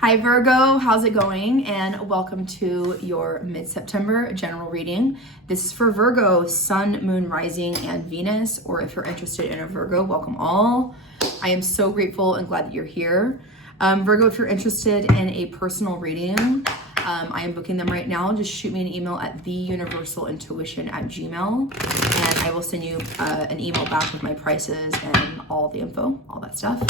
Hi Virgo, how's it going? And welcome to your mid-September general reading. This is for Virgo, Sun, Moon, Rising, and Venus, or if you're interested in a Virgo, welcome all. I am so grateful and glad that you're here. Virgo, if you're interested in a personal reading, I am booking them right now. Just shoot me an email at theuniversalintuition@gmail.com and I will send you an email back with my prices and all the info, all that stuff.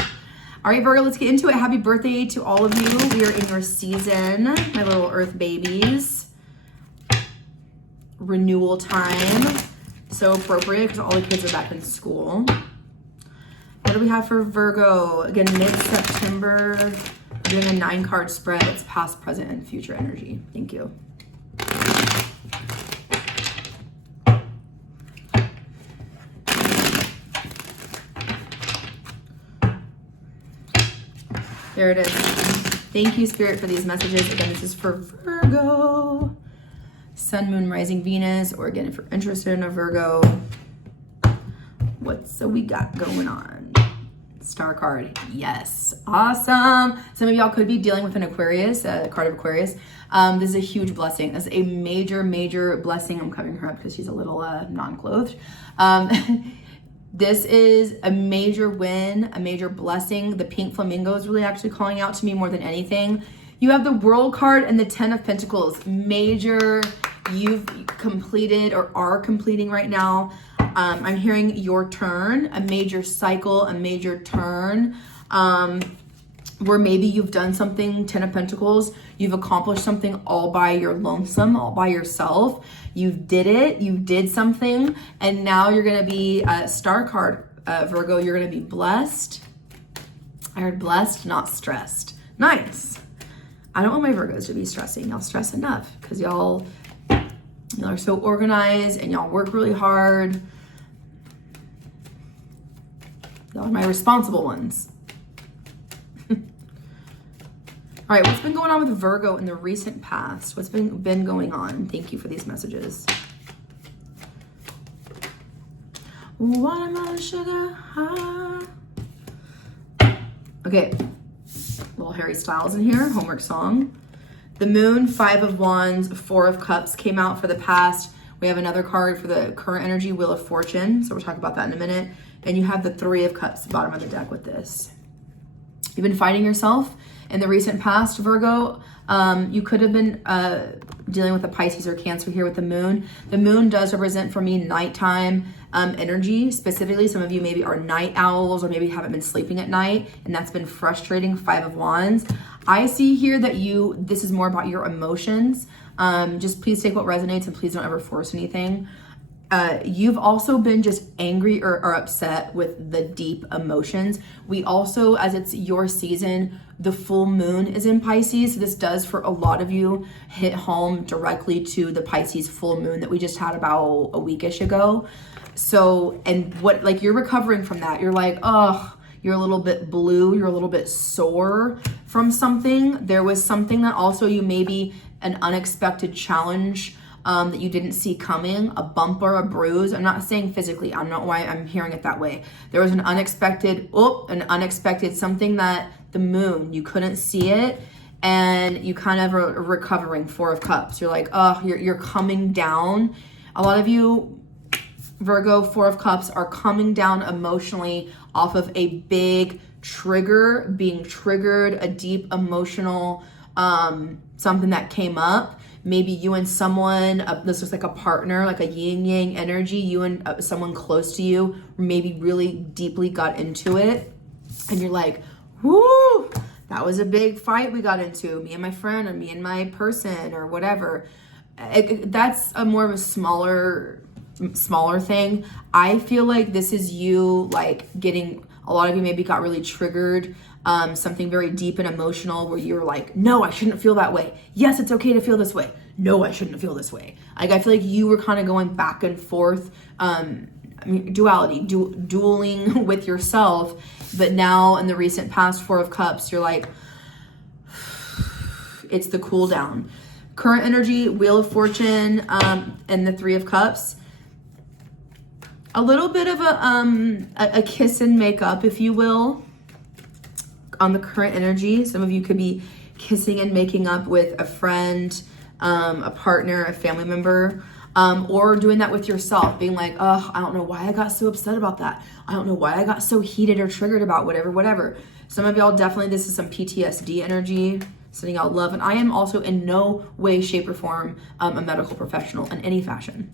All right, Virgo, let's get into it. Happy birthday to all of you. We are in your season, my little earth babies. Renewal time. So appropriate because all the kids are back in school. What do we have for Virgo? Again, mid-September, doing a 9-card spread. It's past, present, and future energy. Thank you. There it is. Thank you, Spirit, for these messages. Again, this is for Virgo. Sun, Moon, Rising, Venus. Or again, if you're interested in a Virgo, what's we got going on? Star card. Yes. Awesome. Some of y'all could be dealing with an Aquarius, a card of Aquarius. This is a huge blessing. This is a major, major blessing. I'm covering her up because she's a little non-clothed. This is a major win, a major blessing. The pink flamingo is really actually calling out to me more than anything. You have the World card and the 10 of Pentacles. Major, you've completed or are completing right now. I'm hearing your turn, a major cycle, a major turn. Where maybe you've done something, 10 of Pentacles, you've accomplished something all by your lonesome, all by yourself. You did it, you did something, and now you're gonna be a star card, Virgo, you're gonna be blessed. I heard blessed, not stressed. Nice. I don't want my Virgos to be stressing. Y'all stress enough because y'all are so organized and y'all work really hard. Y'all are my responsible ones. All right, what's been going on with Virgo in the recent past? What's been going on? Thank you for these messages. Watermelon sugar high. Okay, little Harry Styles in here, homework song. The Moon, 5 of Wands, 4 of Cups came out for the past. We have another card for the current energy, Wheel of Fortune. So we'll talk about that in a minute. And you have the 3 of Cups, bottom of the deck with this. You've been fighting yourself in the recent past, Virgo. You could have been dealing with a Pisces or Cancer here with the Moon. The Moon does represent for me nighttime energy. Specifically, some of you maybe are night owls or maybe haven't been sleeping at night, and that's been frustrating. 5 of Wands. I see here that this is more about your emotions. Just please take what resonates and please don't ever force anything. You've also been just angry or upset with the deep emotions. We also, as it's your season, the full moon is in Pisces. This does, for a lot of you, hit home directly to the Pisces full moon that we just had about a weekish ago. So, and what, like, you're recovering from that. You're like, oh, you're a little bit blue. You're a little bit sore from something. There was something that also you maybe an unexpected challenge that you didn't see coming, a bump or a bruise. I'm not saying physically. I'm not why I'm hearing it that way. There was an unexpected something that the Moon, you couldn't see it, and you kind of are recovering. 4 of Cups. You're like, oh, you're coming down. A lot of you, Virgo, 4 of Cups, are coming down emotionally off of a big trigger, being triggered, a deep emotional something that came up. Maybe you and someone, this looks like a partner, like a yin yang energy, you and someone close to you maybe really deeply got into it. And you're like, whoo, that was a big fight we got into, me and my friend or me and my person or whatever. That's a more of a smaller thing. I feel like this is you like getting, a lot of you maybe got really triggered. Something very deep and emotional where you're like, no, I shouldn't feel that way. Yes, it's okay to feel this way. No, I shouldn't feel this way. Like, I feel like you were kind of going back and forth. Duality, dueling with yourself. But now in the recent past, 4 of Cups, you're like, it's the cool down. Current energy, Wheel of Fortune, and the 3 of Cups. A little bit of a kiss and make up, if you will, on the current energy. Some of you could be kissing and making up with a friend, a partner, a family member, or doing that with yourself, being like, oh, I don't know why I got so upset about that. I don't know why I got so heated or triggered about whatever. Some of y'all definitely, this is some PTSD energy, sending out love. And I am also in no way, shape, or form a medical professional in any fashion.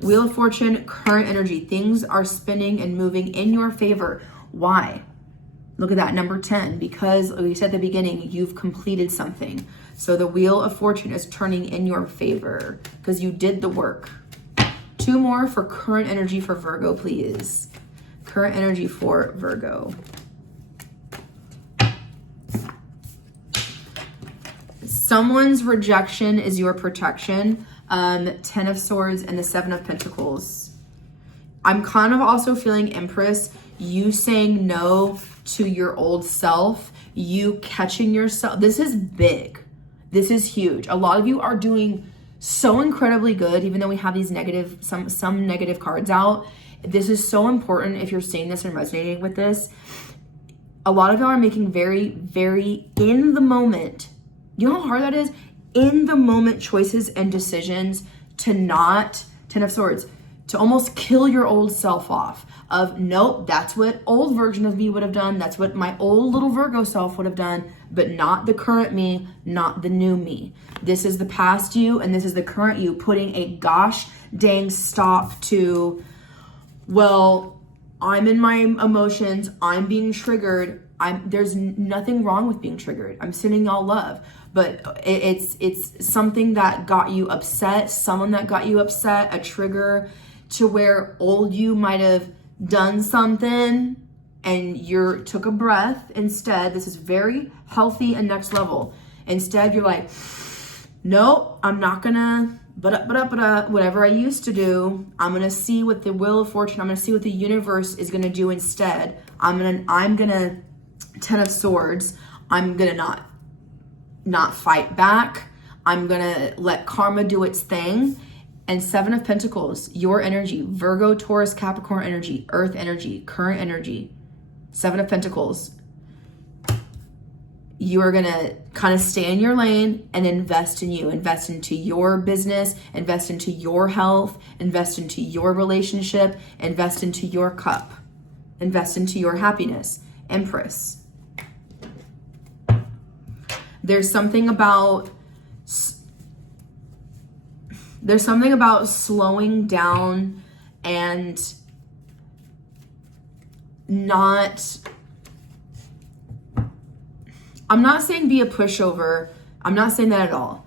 Wheel of Fortune, current energy. Things are spinning and moving in your favor. Why? Look at that, number 10, because we said at the beginning, you've completed something. So the Wheel of Fortune is turning in your favor because you did the work. 2 more for current energy for Virgo, please. Current energy for Virgo. Someone's rejection is your protection. 10 of Swords and the 7 of Pentacles. I'm kind of also feeling, Empress, you saying no to your old self, you catching yourself. This is big. This is huge. A lot of you are doing so incredibly good, even though we have these negative, some negative cards out. This is so important if you're seeing this and resonating with this. A lot of y'all are making very, very in the moment. You know how hard that is? In the moment choices and decisions to not, 10 of Swords, to almost kill your old self off of, nope, that's what old version of me would have done. That's what my old little Virgo self would have done, but not the current me, not the new me. This is the past you and this is the current you, putting a gosh dang stop to, well, I'm in my emotions, I'm being triggered. There's nothing wrong with being triggered. I'm sending y'all love. But it's something that got you upset, someone that got you upset, a trigger to where old you might have done something and you took a breath instead. This is very healthy and next level. Instead, you're like, nope, I'm not gonna, whatever I used to do, I'm gonna see what the Wheel of Fortune, I'm gonna see what the universe is gonna do instead. I'm gonna 10 of Swords, I'm gonna not fight back. I'm gonna let karma do its thing. And 7 of Pentacles, your energy, Virgo, Taurus, Capricorn energy, Earth energy, current energy, 7 of Pentacles. You are gonna kind of stay in your lane and invest in you, invest into your business, invest into your health, invest into your relationship, invest into your cup, invest into your happiness. Empress. There's something about slowing down and not, I'm not saying be a pushover. I'm not saying that at all.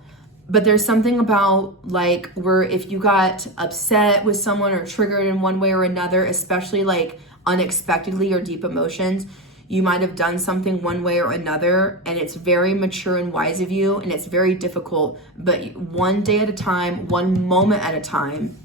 But there's something about like where if you got upset with someone or triggered in one way or another, especially like unexpectedly or deep emotions, you might have done something one way or another, and it's very mature and wise of you, and it's very difficult. But one day at a time, one moment at a time,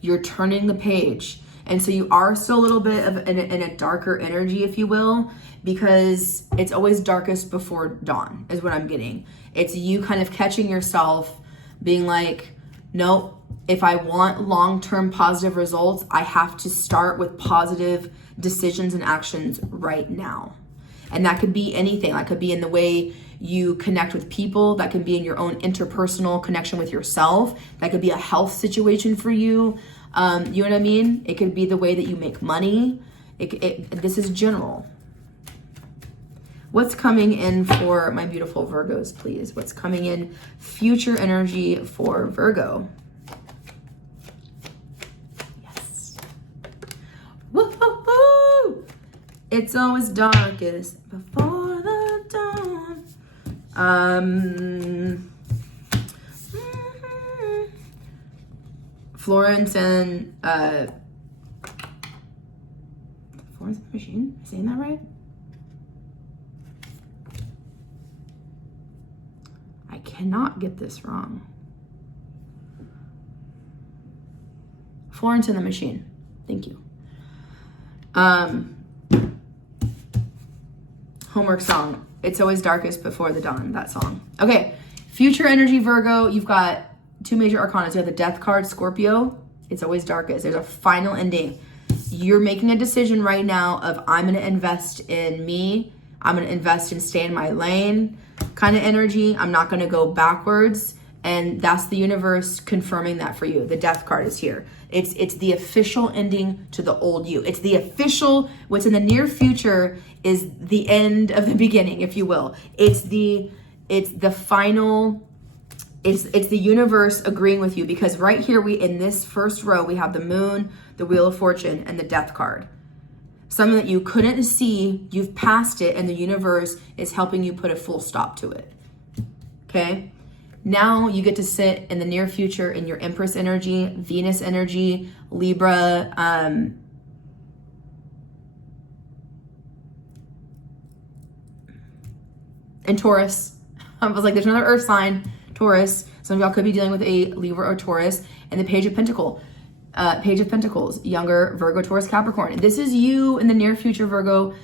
you're turning the page. And so you are still a little bit of in a darker energy, if you will, because it's always darkest before dawn is what I'm getting. It's you kind of catching yourself being like, nope, if I want long-term positive results, I have to start with positive decisions and actions right now. And that could be anything. That could be in the way you connect with people. That could be in your own interpersonal connection with yourself. That could be a health situation for you. You know what I mean? It could be the way that you make money. This is general. What's coming in for my beautiful Virgos, please? What's coming in future energy for Virgo? Yes. Woo-hoo-hoo! It's always darkest before the dawn. Florence and Florence Machine? Am I saying that right? I cannot get this wrong. Florence and the Machine. Thank you. Homework song. It's always darkest before the dawn. That song. Okay. Future energy Virgo. You've got two major arcanas. You have the Death card, Scorpio. It's always darkest. There's a final ending. You're making a decision right now of I'm going to invest in me. I'm going to invest and stay in my lane kind of energy. I'm not going to go backwards. And that's the universe confirming that for you. The Death card is here. It's the official ending to the old you. It's the official, what's in the near future is the end of the beginning, if you will. It's the final, it's the universe agreeing with you, because right here, in this first row, we have the Moon, the Wheel of Fortune, and the Death card. Something that you couldn't see, you've passed it, and the universe is helping you put a full stop to it. Okay? Now you get to sit in the near future in your Empress energy, Venus energy, Libra, and Taurus. I was like, there's another earth sign, Taurus. Some of y'all could be dealing with a Libra or Taurus. And the Page of Pentacles, younger Virgo, Taurus, Capricorn. This is you in the near future, Virgo.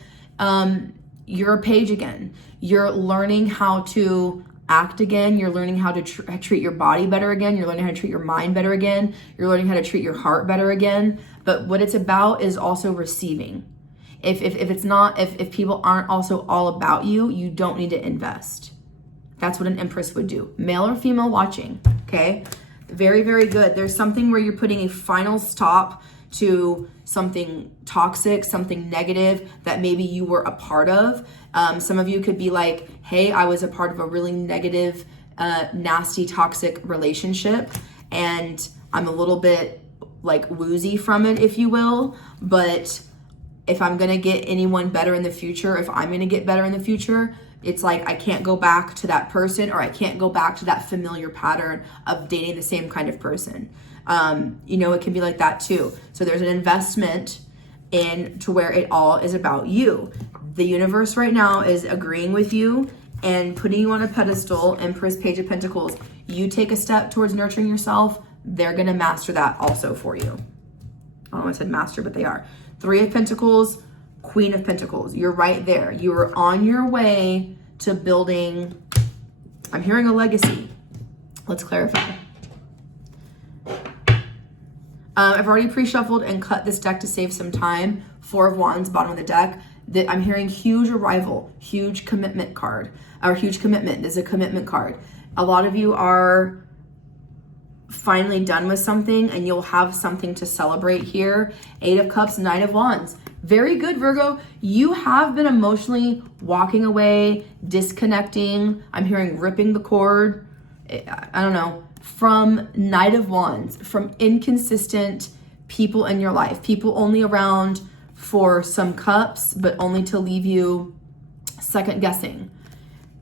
You're a page again. You're learning how to act again. You're learning how to treat your body better again. You're learning how to treat your mind better again. You're learning how to treat your heart better again. But what it's about is also receiving. If people aren't also all about you, you don't need to invest. That's what an Empress would do. Male or female watching, okay? Very, very good. There's something where you're putting a final stop to something toxic, something negative that maybe you were a part of. Some of you could be like, hey, I was a part of a really negative, nasty, toxic relationship, and I'm a little bit like woozy from it, if you will. But if I'm gonna get anyone better in the future, if I'm gonna get better in the future, it's like I can't go back to that person, or I can't go back to that familiar pattern of dating the same kind of person. It can be like that too. So there's an investment in to where it all is about you. The universe right now is agreeing with you and putting you on a pedestal. Empress, Page of Pentacles. You take a step towards nurturing yourself, they're going to master that also for you. I don't know if I said master, but they are. Three of Pentacles, Queen of Pentacles. You're right there. You are on your way to building, I'm hearing a legacy. Let's clarify. I've already pre-shuffled and cut this deck to save some time. Four of Wands, bottom of the deck. I'm hearing huge arrival, huge commitment card, or huge commitment. This is a commitment card. A lot of you are finally done with something, and you'll have something to celebrate here. Eight of Cups, Nine of Wands. Very good, Virgo. You have been emotionally walking away, disconnecting. I'm hearing ripping the cord. I don't know. From Knight of Wands, from inconsistent people in your life, people only around for some cups, but only to leave you second guessing.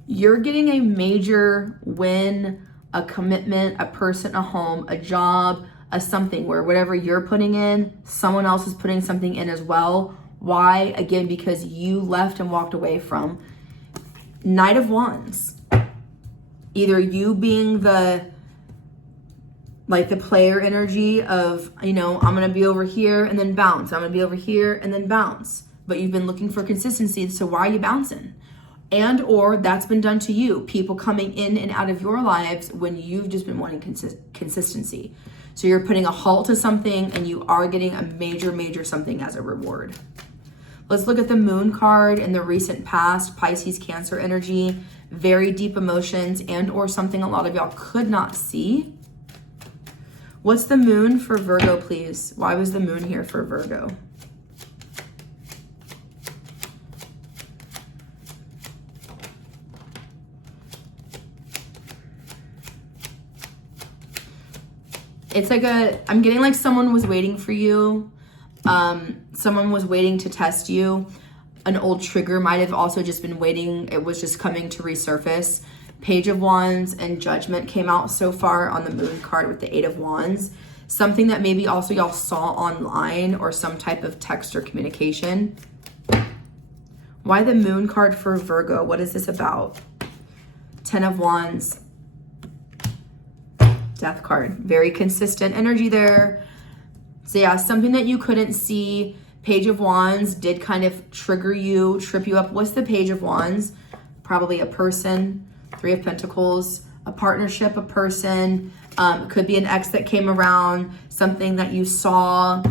You're getting a major win, a commitment, a person, a home, a job, a something where whatever you're putting in, someone else is putting something in as well. Why? Again, because you left and walked away from. Knight of Wands. Either you being the player energy of, I'm going to be over here and then bounce. I'm going to be over here and then bounce. But you've been looking for consistency, so why are you bouncing? And or that's been done to you. People coming in and out of your lives when you've just been wanting consistency. So you're putting a halt to something, and you are getting a major something as a reward. Let's look at the Moon card in the recent past. Pisces, Cancer energy. Very deep emotions and or something a lot of y'all could not see. What's the Moon for Virgo, please? Why was the Moon here for Virgo? It's like I'm getting like someone was waiting for you. Someone was waiting to test you. An old trigger might have also just been waiting. It was just coming to resurface. Page of Wands and Judgment came out so far on the Moon card with the Eight of Wands. Something that maybe also y'all saw online or some type of text or communication. Why the Moon card for Virgo? What is this about? Ten of Wands. Death card. Very consistent energy there. So yeah, something that you couldn't see. Page of Wands did kind of trigger you, trip you up. What's the Page of Wands? Probably a person. Three of Pentacles, a partnership, a person. Could be an ex that came around, something that you saw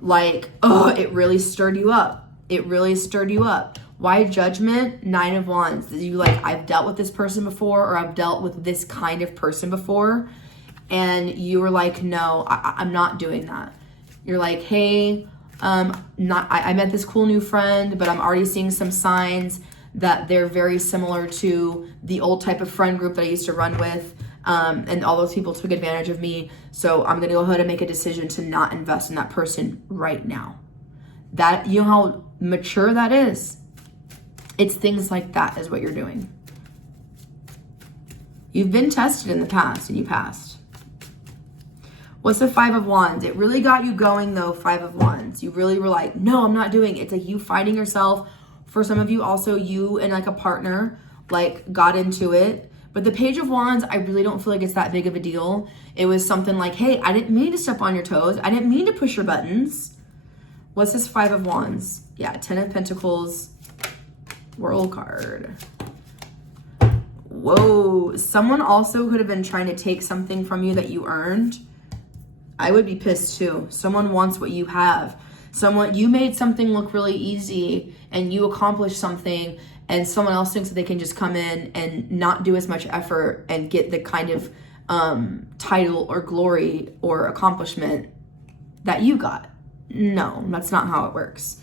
like, oh, it really stirred you up. It really stirred you up. Why Judgment? 9 of Wands. You like, I've dealt with this person before, or I've dealt with this kind of person before. And you were like, no, I'm not doing that. You're like, hey, I met this cool new friend, but I'm already seeing some signs that they're very similar to the old type of friend group that I used to run with. And all those people took advantage of me. So I'm going to go ahead and make a decision to not invest in that person right now. That, you know how mature that is? It's things like that is what you're doing. You've been tested in the past and you passed. What's the 5 of Wands? It really got you going though, 5 of Wands. You really were like, no, I'm not doing it. It's like you finding yourself. For some of you also, you and like a partner like got into it. But the Page of Wands, I really don't feel like it's that big of a deal. It was something like, hey, I didn't mean to step on your toes. I didn't mean to push your buttons. What's this 5 of Wands? Yeah, 10 of Pentacles. World card. Whoa. Someone also could have been trying to take something from you that you earned. I would be pissed too. Someone wants what you have. You made something look really easy and you accomplished something, and someone else thinks that they can just come in and not do as much effort and get the kind of title or glory or accomplishment that you got. No, that's not how it works.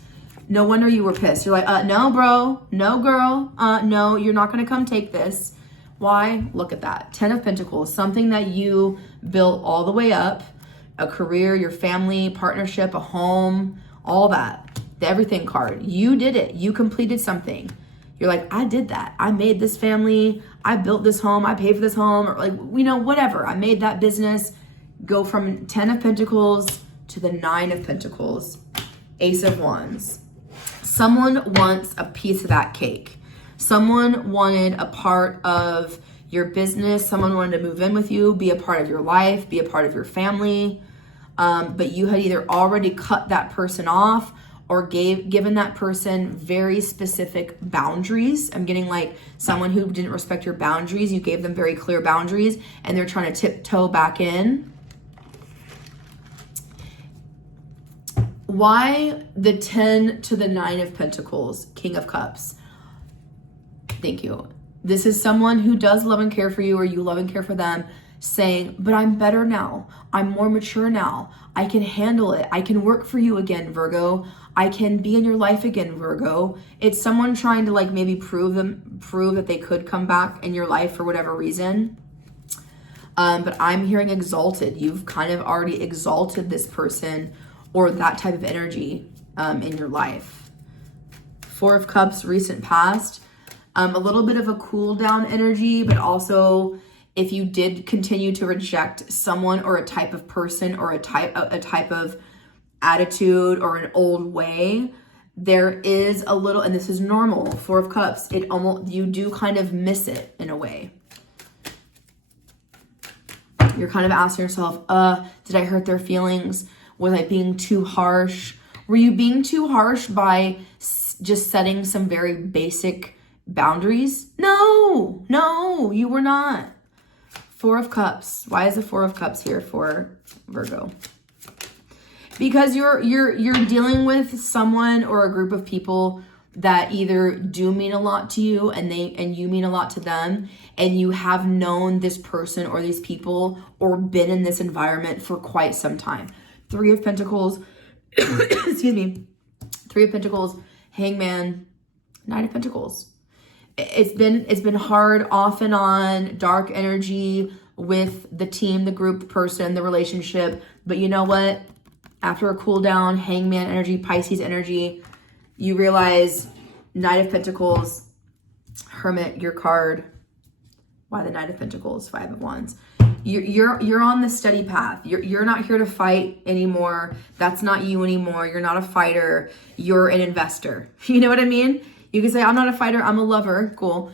No wonder you were pissed. You're like, no, bro, no, girl, no, you're not going to come take this. Why? Look at that. 10 of Pentacles, something that you built all the way up, a career, your family, partnership, a home, all that. The everything card. You did it. You completed something. You're like, I did that. I made this family. I built this home. I paid for this home. Or like, whatever. I made that business. Go from 10 of Pentacles to the 9 of Pentacles. Ace of Wands. Someone wants a piece of that cake. Someone wanted a part of your business. Someone wanted to move in with you, be a part of your life, be a part of your family. But you had either already cut that person off or given that person very specific boundaries. I'm getting like someone who didn't respect your boundaries. You gave them very clear boundaries and they're trying to tiptoe back in. Why the 10 to the 9 of Pentacles, King of Cups? Thank you. This is someone who does love and care for you, or you love and care for them, saying, but I'm better now. I'm more mature now. I can handle it. I can work for you again, Virgo. I can be in your life again, Virgo. It's someone trying to like maybe prove that they could come back in your life for whatever reason. But I'm hearing exalted. You've kind of already exalted this person or that type of energy in your life. 4 of Cups, recent past. A little bit of a cool down energy, but also if you did continue to reject someone or a type of person or a type of attitude or an old way, there is a little, and this is normal, 4 of Cups, you do kind of miss it in a way. You're kind of asking yourself, did I hurt their feelings? Was I being too harsh? Were you being too harsh by just setting some very basic boundaries? No, you were not. 4 of Cups. Why is the 4 of Cups here for Virgo? Because you're dealing with someone or a group of people that either do mean a lot to you and you mean a lot to them, and you have known this person or these people or been in this environment for quite some time. 3 of Pentacles, excuse me, 3 of Pentacles, Hangman, 9 of Pentacles. It's been hard off and on, dark energy with the team, the group, the person, the relationship. But you know what? After a cool down, Hangman energy, Pisces energy, you realize 9 of Pentacles, Hermit, your card. Why the 9 of Pentacles, 5 of Wands? You're on the steady path. You're not here to fight anymore. That's not you anymore. You're not a fighter. You're an investor. You know what I mean? You can say, I'm not a fighter, I'm a lover. Cool.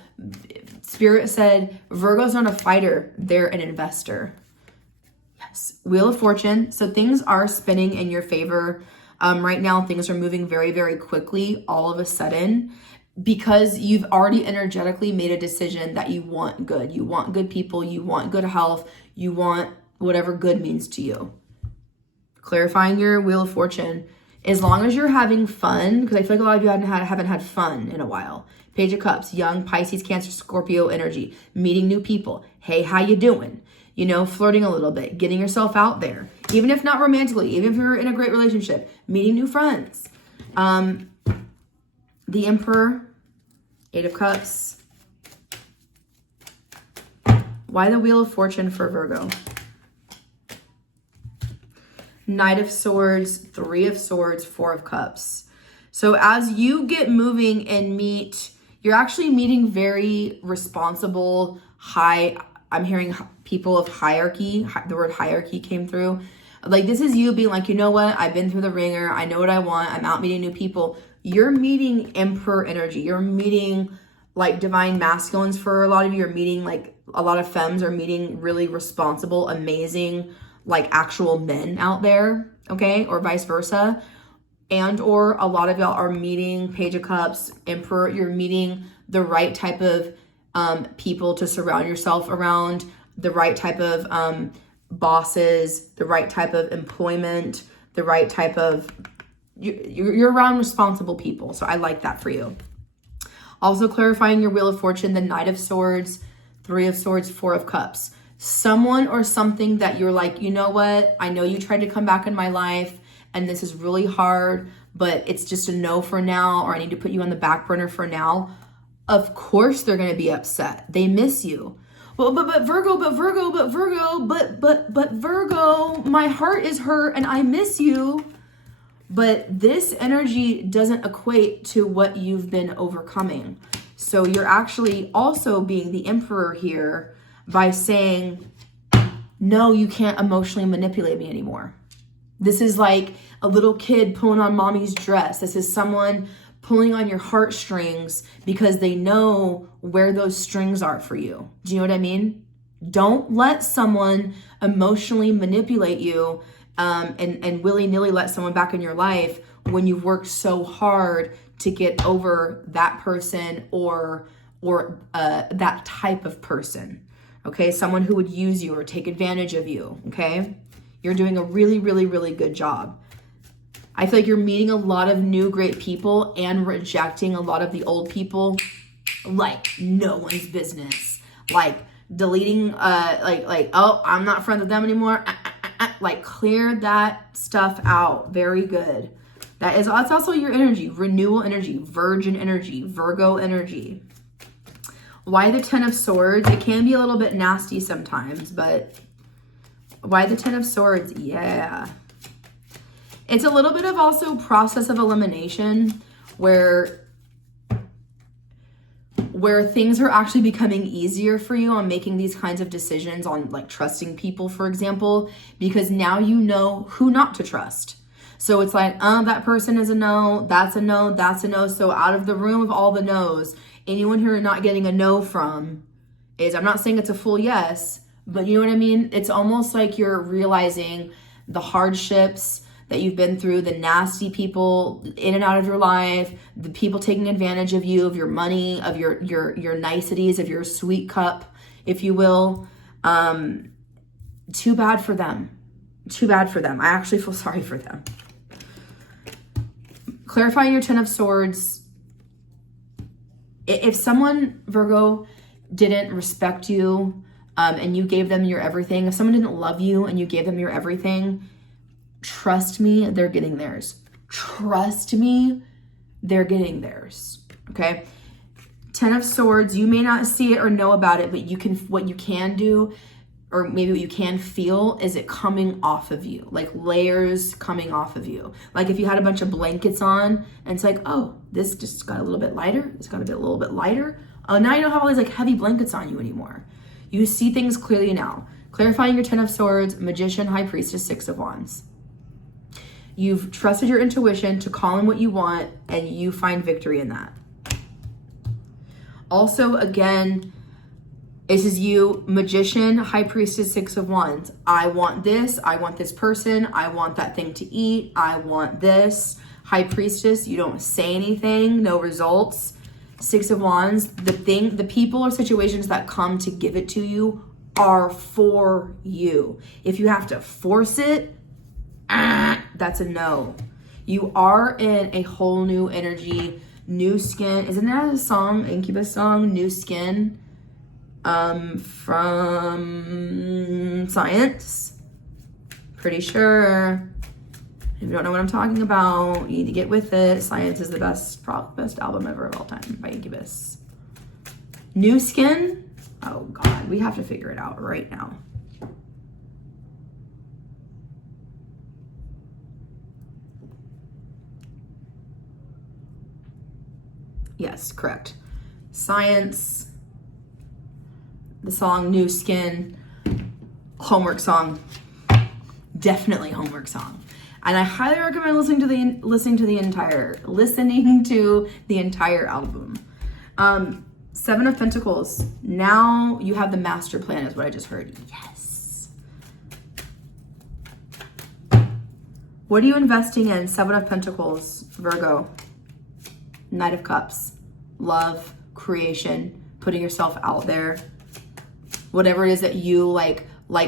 Spirit said, Virgo's not a fighter, they're an investor. Yes. Wheel of Fortune. So things are spinning in your favor. Right now, things are moving very, very quickly all of a sudden, because you've already energetically made a decision that you want good. You want good people. You want good health. You want whatever good means to you. Clarifying your Wheel of Fortune. As long as you're having fun, because I feel like a lot of you haven't had fun in a while. Page of Cups, young Pisces, Cancer, Scorpio energy, meeting new people. Hey, how you doing? You know, flirting a little bit, getting yourself out there. Even if not romantically, even if you're in a great relationship, meeting new friends. The Emperor, Eight of Cups. Why the Wheel of Fortune for Virgo? Knight of Swords, Three of Swords, Four of Cups. So as you get moving and meet, you're actually meeting very responsible, I'm hearing people of hierarchy. The word hierarchy came through. Like, this is you being like, you know what? I've been through the ringer. I know what I want. I'm out meeting new people. You're meeting Emperor energy. You're meeting like divine masculines for a lot of you. You're meeting like a lot of femmes are meeting really responsible, amazing, like actual men out there. Okay. Or vice versa. And or a lot of y'all are meeting Page of Cups, Emperor. You're meeting the right type of people to surround yourself around, the right type of bosses, the right type of employment, the right type of, you're around responsible people. So I like that for you. Also clarifying your Wheel of Fortune, the Knight of Swords, Three of Swords, Four of Cups. Someone or something that you're like, you know what? I know you tried to come back in my life and this is really hard, but it's just a no for now, or I need to put you on the back burner for now. Of course they're going to be upset. They miss you. Well, but Virgo, my heart is hurt and I miss you. But this energy doesn't equate to what you've been overcoming. So you're actually also being the Emperor here by saying, no, you can't emotionally manipulate me anymore. This is like a little kid pulling on mommy's dress. This is someone pulling on your heartstrings because they know where those strings are for you. Do you know what I mean? Don't let someone emotionally manipulate you and willy-nilly let someone back in your life when you've worked so hard to get over that person or that type of person. Okay, someone who would use you or take advantage of you. Okay, you're doing a really, really, really good job. I feel like you're meeting a lot of new great people and rejecting a lot of the old people like no one's business. Like deleting, oh, I'm not friends with them anymore. Like clear that stuff out. Very good. That's also your energy, renewal energy, virgin energy, Virgo energy. Why the Ten of Swords? It can be a little bit nasty sometimes, but why the Ten of Swords? Yeah. It's a little bit of also process of elimination where things are actually becoming easier for you on making these kinds of decisions on like trusting people, for example, because now you know who not to trust. So it's like, that person is a no, that's a no, that's a no. So out of the room of all the no's, anyone who you're not getting a no from is, I'm not saying it's a full yes, but you know what I mean? It's almost like you're realizing the hardships that you've been through, the nasty people in and out of your life, the people taking advantage of you, of your money, of your niceties, of your sweet cup, if you will. Too bad for them. Too bad for them. I actually feel sorry for them. Clarifying your Ten of Swords. If someone, Virgo, didn't respect you and you gave them your everything, if someone didn't love you and you gave them your everything, trust me, they're getting theirs. Trust me, they're getting theirs. Okay? Ten of Swords, you may not see it or know about it, but what you can do, or maybe what you can feel, is it coming off of you, like layers coming off of you. Like if you had a bunch of blankets on and it's like, oh, this just got a little bit lighter. It's got a little bit lighter. Oh, now you don't have all these like heavy blankets on you anymore. You see things clearly now. Clarifying your Ten of Swords, Magician, High Priestess, Six of Wands. You've trusted your intuition to call in what you want and you find victory in that. Also, again, this is you, Magician, High Priestess, Six of Wands. I want this person, I want that thing to eat, I want this. High Priestess, you don't say anything, no results. Six of Wands, the people or situations that come to give it to you are for you. If you have to force it, that's a no. You are in a whole new energy, new skin. Isn't that a song, Incubus song, New Skin, from Science? Pretty sure. If you don't know what I'm talking about, you need to get with it. Science is the best album ever of all time by Incubus. New Skin? Oh God, we have to figure it out right now. Yes, correct. Science, the song New Skin, homework song. Definitely homework song. And I highly recommend listening to the entire album. Seven of Pentacles. Now you have the master plan is what I just heard. Yes. What are you investing in? Seven of Pentacles, Virgo. Knight of Cups. Love, creation, putting yourself out there. Whatever it is that you like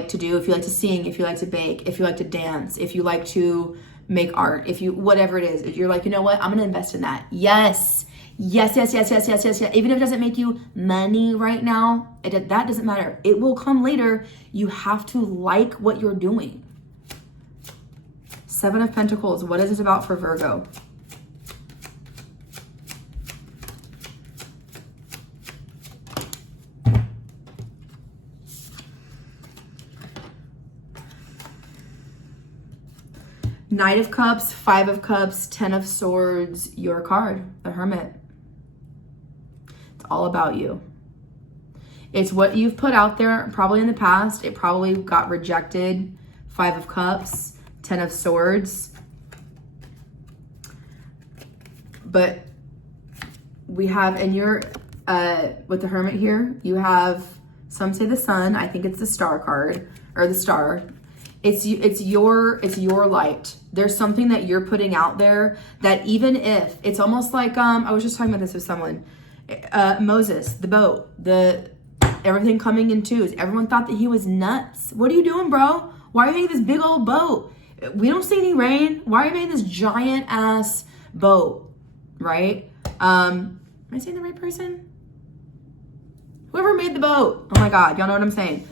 to do. If you like to sing, if you like to bake, if you like to dance, if you like to make art, whatever it is, if you're like, you know what, I'm going to invest in that. Yes. Yes. Even if it doesn't make you money right now, that doesn't matter. It will come later. You have to like what you're doing. Seven of Pentacles. What is this about for Virgo? Knight of Cups, Five of Cups, Ten of Swords, your card, the Hermit. It's all about you. It's what you've put out there probably in the past. It probably got rejected. Five of Cups, Ten of Swords. But we have in your, with the Hermit here, you have, some say the Sun. I think it's the Star card, or the Star. It's your light. There's something that you're putting out there that even if it's almost like I was just talking about this with someone, Moses, the boat, everything coming in twos. Everyone thought that he was nuts. What are you doing, bro? Why are you making this big old boat? We don't see any rain. Why are you making this giant ass boat? Right? Am I saying the right person? Whoever made the boat. Oh my God, y'all know what I'm saying.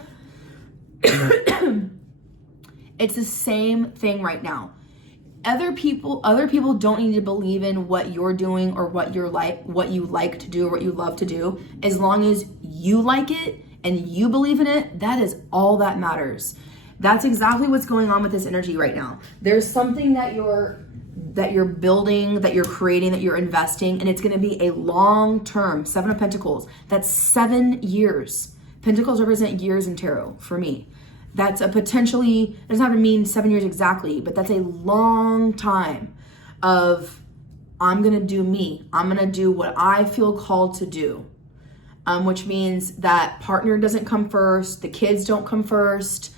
It's the same thing right now. Other people don't need to believe in what you're doing or what you like to do or what you love to do. As long as you like it and you believe in it, that is all that matters. That's exactly what's going on with this energy right now. There's something that you're building, that you're creating, that you're investing, and it's going to be a long term. Seven of Pentacles. That's 7 years. Pentacles represent years in tarot for me. That's a potentially, it doesn't have to mean 7 years exactly, but that's a long time of, I'm going to do me. I'm going to do what I feel called to do, which means that partner doesn't come first. The kids don't come first.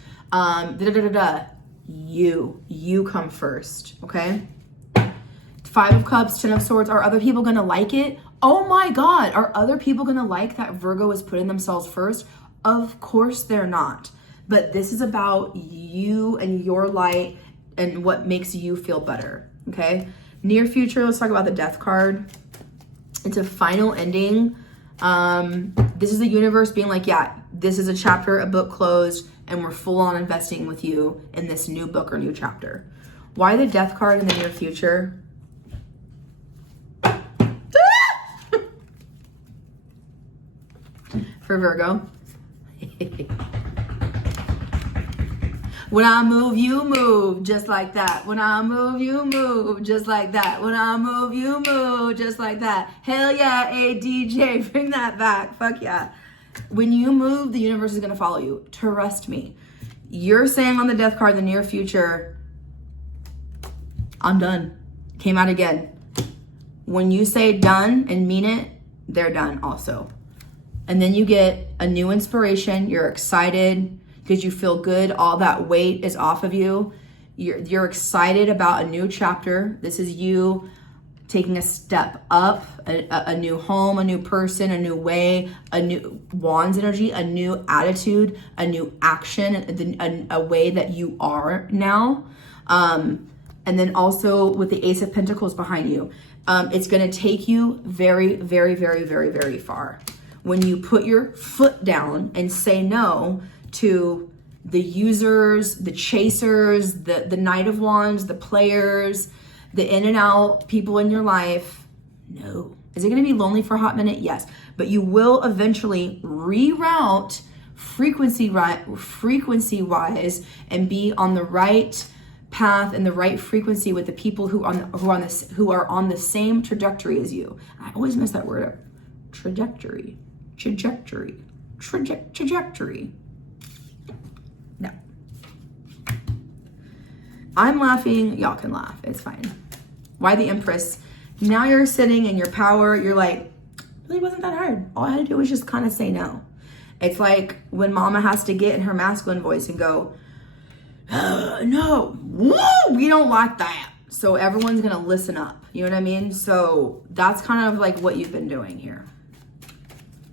You come first. Okay. Five of Cups, Ten of Swords. Are other people going to like it? Oh my God. Are other people going to like that Virgo is putting themselves first? Of course they're not. But this is about you and your light and what makes you feel better, okay? Near future, let's talk about the Death card. It's a final ending. This is the universe being like, yeah, this is a chapter, a book closed, and we're full on investing with you in this new book or new chapter. Why the Death card in the near future? For Virgo. When I move, you move, just like that. When I move, you move, just like that. When I move, you move, just like that. Hell yeah, a DJ, bring that back. Fuck yeah. When you move, the universe is going to follow you. Trust me. You're saying on the Death card in the near future, I'm done. Came out again. When you say done and mean it, they're done also. And then you get a new inspiration. You're excited because you feel good. All that weight is off of you. You're excited about a new chapter. This is you taking a step up, a new home, a new person, a new way, a new Wands energy, a new attitude, a new action, a way that you are now. And then also with the Ace of Pentacles behind you, it's going to take you very, very, very, very, very far. When you put your foot down and say no to the users, the chasers, the Knight of Wands, the players, the in and out people in your life, no. Is it going to be lonely for a hot minute? Yes. But you will eventually reroute frequency-wise and be on the right path and the right frequency with the people who are on the same trajectory as you. I always mess that word up. Trajectory. No. I'm laughing. Y'all can laugh. It's fine. Why the Empress? Now you're sitting in your power. You're like, really wasn't that hard. All I had to do was just kind of say no. It's like when mama has to get in her masculine voice and go, no, woo, we don't like that. So everyone's going to listen up. You know what I mean? So that's kind of like what you've been doing here.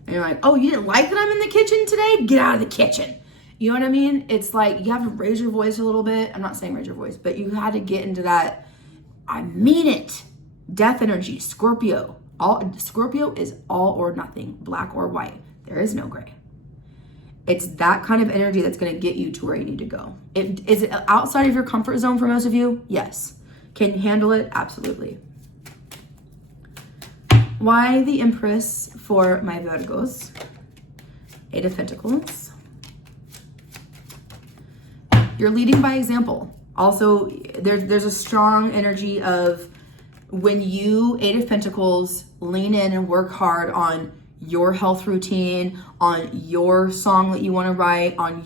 And you're like, oh, you didn't like that I'm in the kitchen today? Get out of the kitchen. You know what I mean? It's like you have to raise your voice a little bit. I'm not saying raise your voice, but you had to get into that, I mean it. Death energy, Scorpio. Scorpio is all or nothing, black or white. There is no gray. It's that kind of energy that's going to get you to where you need to go. Is it outside of your comfort zone for most of you? Yes. Can you handle it? Absolutely. Why the Empress for my Virgos? Eight of Pentacles. You're leading by example. Also, there's a strong energy of when you, Eight of Pentacles, lean in and work hard on your health routine, on your song that you want to write, on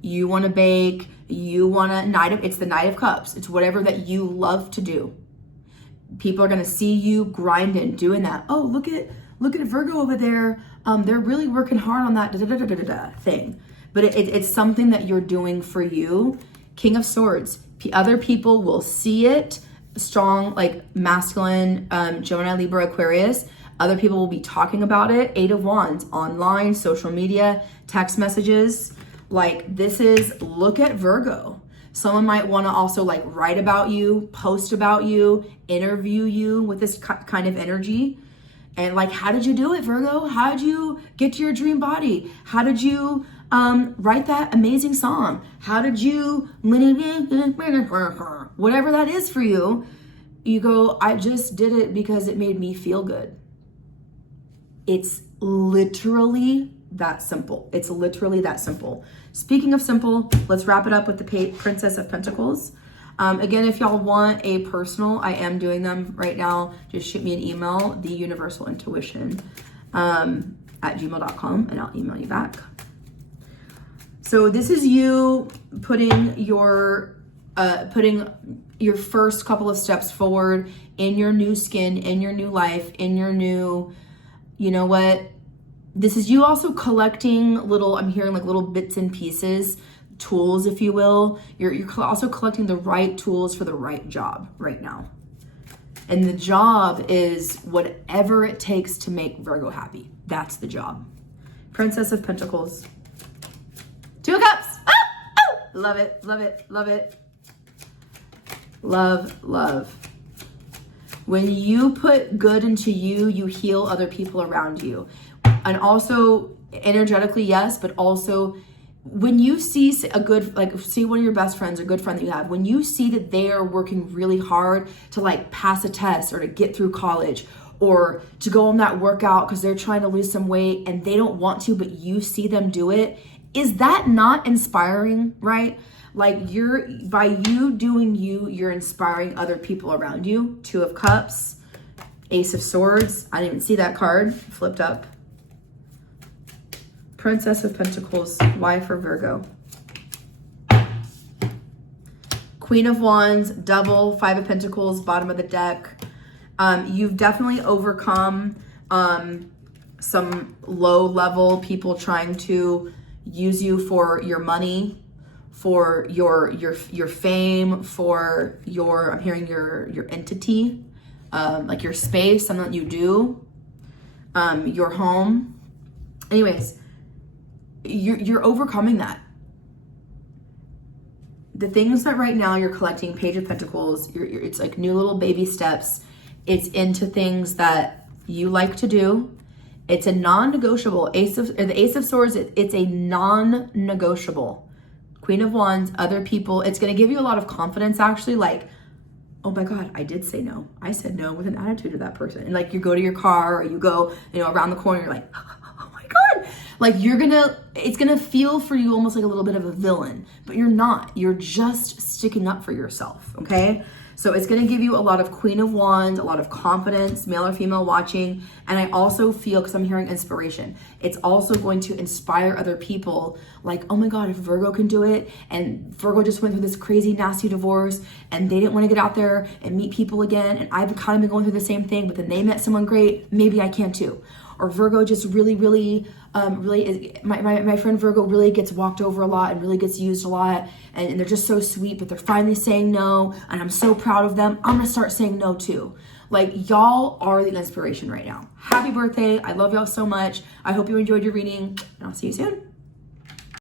you want to bake, it's the Knight of Cups. It's whatever that you love to do. People are going to see you grinding, doing that. Oh, look at Virgo over there. They're really working hard on that thing. But it's something that you're doing for you. King of Swords. Other people will see it. Strong, like masculine, Gemini, Libra, Aquarius. Other people will be talking about it. Eight of Wands, online, social media, text messages. Like this is, look at Virgo. Someone might want to also like write about you, post about you, interview you with this kind of energy. And like, how did you do it, Virgo? How did you get to your dream body? How did you write that amazing song? How did you, whatever that is for you, you go, I just did it because it made me feel good. It's literally that simple. It's literally that simple. Speaking of simple, let's wrap it up with the Princess of Pentacles. Again, if y'all want a personal, I am doing them right now. Just shoot me an email, theuniversalintuition at gmail.com, and I'll email you back. So this is you putting your first couple of steps forward in your new skin, in your new life, in your new, you know what? This is you also collecting I'm hearing like little bits and pieces, tools, if you will. You're also collecting the right tools for the right job right now. And the job is whatever it takes to make Virgo happy. That's the job. Princess of Pentacles. Two of Cups. Ah! Oh! Love it, love it, love it. Love, love. When you put good into you, you heal other people around you. And also energetically, yes, but also when you see see one of your best friends or good friend that you have, when you see that they are working really hard to like pass a test or to get through college or to go on that workout because they're trying to lose some weight and they don't want to, but you see them do it, is that not inspiring, right? Like by you doing you're inspiring other people around you. Two of Cups, Ace of Swords. I didn't even see that card flipped up. Princess of Pentacles. Why for Virgo? Queen of Wands, double, Five of Pentacles, bottom of the deck. You've definitely overcome some low level people trying to use you for your money, for your fame, for I'm hearing your entity, like your space, something that you do, your home. Anyways, you're overcoming that. the things that right now you're collecting, Page of Pentacles, it's like new little baby steps. It's into things that you like to do. It's a non-negotiable. The Ace of Swords, it's a non-negotiable. Queen of Wands, other people. It's going to give you a lot of confidence, actually, like, oh my God, I did say no. I said no with an attitude to that person. And like you go to your car or you go, around the corner, you're like, oh my God. Like it's gonna feel for you almost like a little bit of a villain, but you're not. You're just sticking up for yourself, okay? So it's gonna give you a lot of Queen of Wands, a lot of confidence, male or female watching. And I also feel, because I'm hearing inspiration, it's also going to inspire other people like, oh my God, if Virgo can do it, and Virgo just went through this crazy, nasty divorce, and they didn't want to get out there and meet people again, and I've kind of been going through the same thing, but then they met someone great, maybe I can too. Or Virgo just really my friend Virgo really gets walked over a lot and really gets used a lot, and they're just so sweet, but they're finally saying no, and I'm so proud of them. I'm gonna start saying no too. Like, y'all are the inspiration right now. Happy birthday. I love y'all so much. I hope you enjoyed your reading, and I'll see you soon.